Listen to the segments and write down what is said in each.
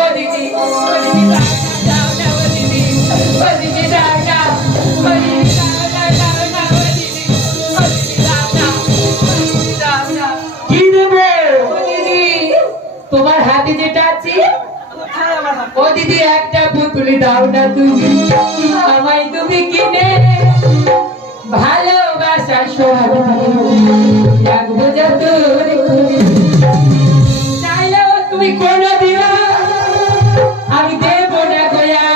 ও দিদি ও দিদি দাও না ও দিদি ও দিদি দাও না ও দিদি দাও না ও দিদি ও দিদি দাও না কি দেবো? ও দিদি তোমার হাতে যেটা আছে ও দিদি একটা পুতুল দাও না তুমি আমায় তুমি কিনে ভালোবাসা সব রাখবো যত চাইলেও তুমি কোনো দিও আমি দেব না গোয়া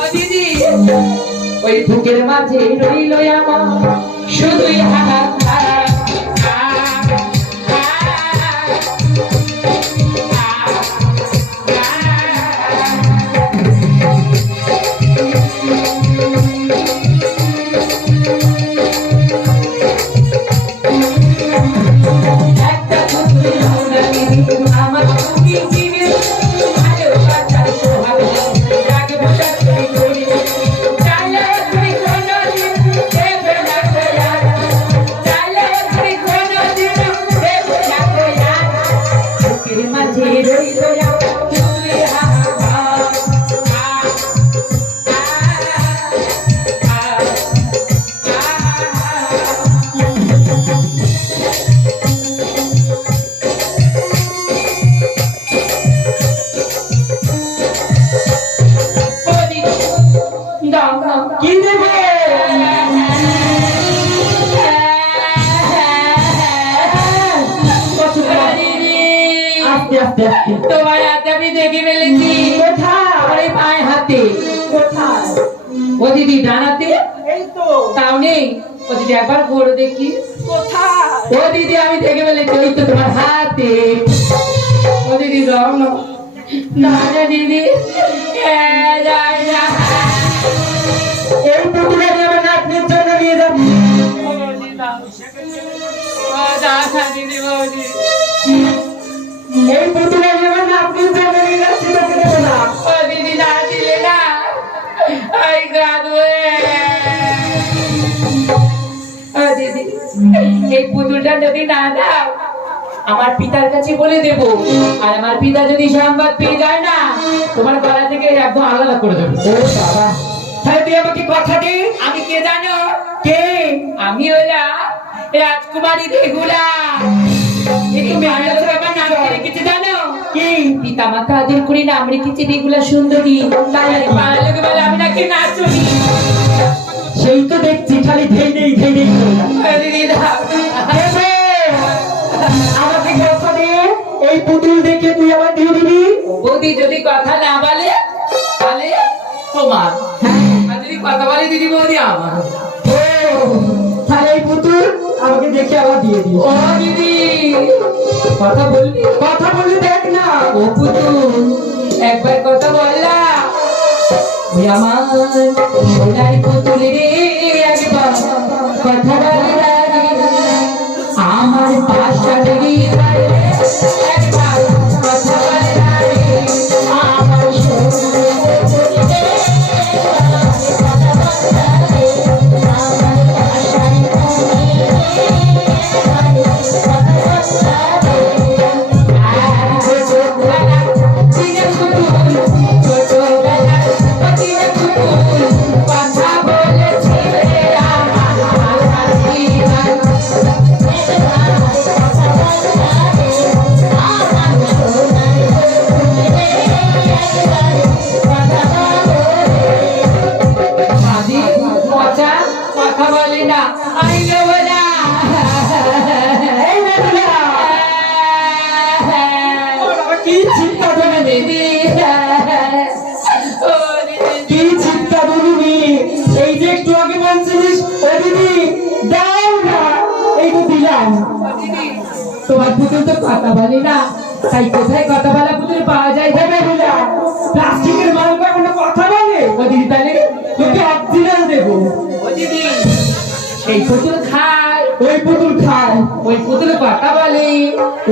ও দিদি ওই বুকের মাঝে রইল আমার শুধুই হাহাকার কি দেবো? আস্তে আস্তে আস্তে। তোমার হাতে আমি দেখে ফেলেছি কোথায়? আমার এই পায়ে হাতে কোথায়? ও দিদি ডানাতে এই তো। তাও নেই ও দিদি একবার ঘোরো দেখি কোথায়? ও দিদি আমি দেখে ফেলেছি ওই তো তোমার হাতে ও দিদি দাও না না না দিদি যাই না এই পুতুলটা আমি আমার নাতনির জন্য নিয়ে যাবো। ও দাও না দিদি বৌদি এই পুতুলটা আমি আমার নাতনির জন্য নিয়ে যাচ্ছি, তোকে দেবো না। ও দিদি না দিলে না এই গাদুয়ে ও দিদি এই পুতুলটা যদি না দাও আমার পিতার কাছে বলে দেব আর আমার পিতা যদি সংবাদ পেয়ে যায় না তোমার গলা থেকে একদম আলাদা করে দেবে ও বাবা, তাহলে তুই আমাকে কথা দে। আমি কে জানো কে? আমি হলাম রাজকুমারী বেহুলা তুমি আমার নাম রেখেছি জানো কি? পিতা মাতা আদর করি নাম রেখেছি বেহুলা সুন্দরী তাই পাড়ার লোকে বলে আমি নাকি নাচুনি সেই তো দেখছি খালি ধেই নেই দিদি দাও দেবে। আমাকে কথা দে, এই পুতুল দেখে তুই আমার দিয়ে দিবি। বৌদি যদি কথা না বলে তাহলে তোমার আর যদি কথা বলে দিদি বৌদি আমার ও, তাহলে এই পুতুল আমাকে দেখে আবার দিয়ে দিস। ও দিদি কথা বলবি কথা বলে দেখ না। ও পুতুল একবার কথা বললা ওই আমার সোনার পুতুল রে একবার কথা বললা আমার পাশা রে একবার কথা বললা আমার সোনার পুতুল রে কথা বললা আমার পাশা কথা বলেছি কথা বলে না আমি নেব না এই বেটা, কি চিন্তা করে দিদি ও দিদি কি চিন্তা দিবি? এই যে একটু আগে বলছিলিস ও দিদি দাও না, এই তো দিলাম। দিদি তোমার পুতুল তো কথা বলে না তাই কোথায় কথা বলা পুতুল পাওয়া যায় দেবে বুঝা, প্লাস্টিকের মালকা কোনো কথা বলে? ও দিদি তাহলে তোকে অরিজিনাল দেবো। ও দিদি সেই পুতুল খায় ওই পুতুল খায়, ওই পুতুল কথা বলে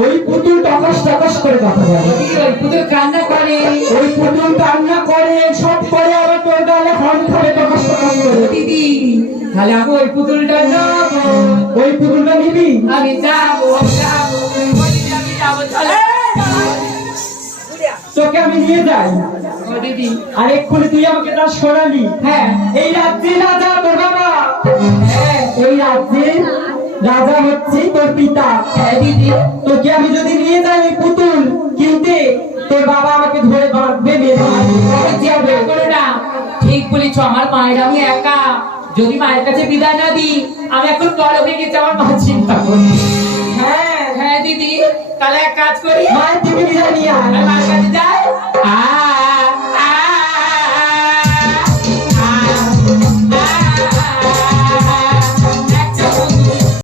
ওই পুতুল টকাস টকাস করে কথা বলে, ও দিদি ওই পুতুল কান্না করে ওই পুতুল রান্না করে সব করে, আবার তোর গালে হর্ন খাবে টকাস টকাস করে। ও দিদি তাহলে আমি ওই পুতুলটা নেবো ওই পুতুলটা নিবি? আমি যাবো ও দিদি আমি যাবো চলো তোকে আমি নিয়ে যাই। ও দিদি, আর এক্ষুনি তুই আমাকে তা শোনালি। হ্যাঁ এই রাজ্যের রাজা তোর বাবা, হ্যাঁ এই রাজ্যের রাজা হচ্ছে তোর পিতা। হ্যাঁ দিদি, তোকে আমি যদি নিয়ে যাই ওই পুতুল কিনতে, তোর বাবা আমাকে ধরে বাঁধবে, মেরে তবে চিন্তা করো না, ঠিক বলেছো, আমার মায়ের আমি একা, যদি মায়ের কাছে বিদায় না দিই, আমি এখন বড় হয়ে গেছি, আমার মা চিন্তা করি। হ্যাঁ, হ্যাঁ দিদি, তাহলে এক কাজ করি, মায়ের থেকে বিদায় নিয়ে আয়। আমি মায়ের কাছে যাই।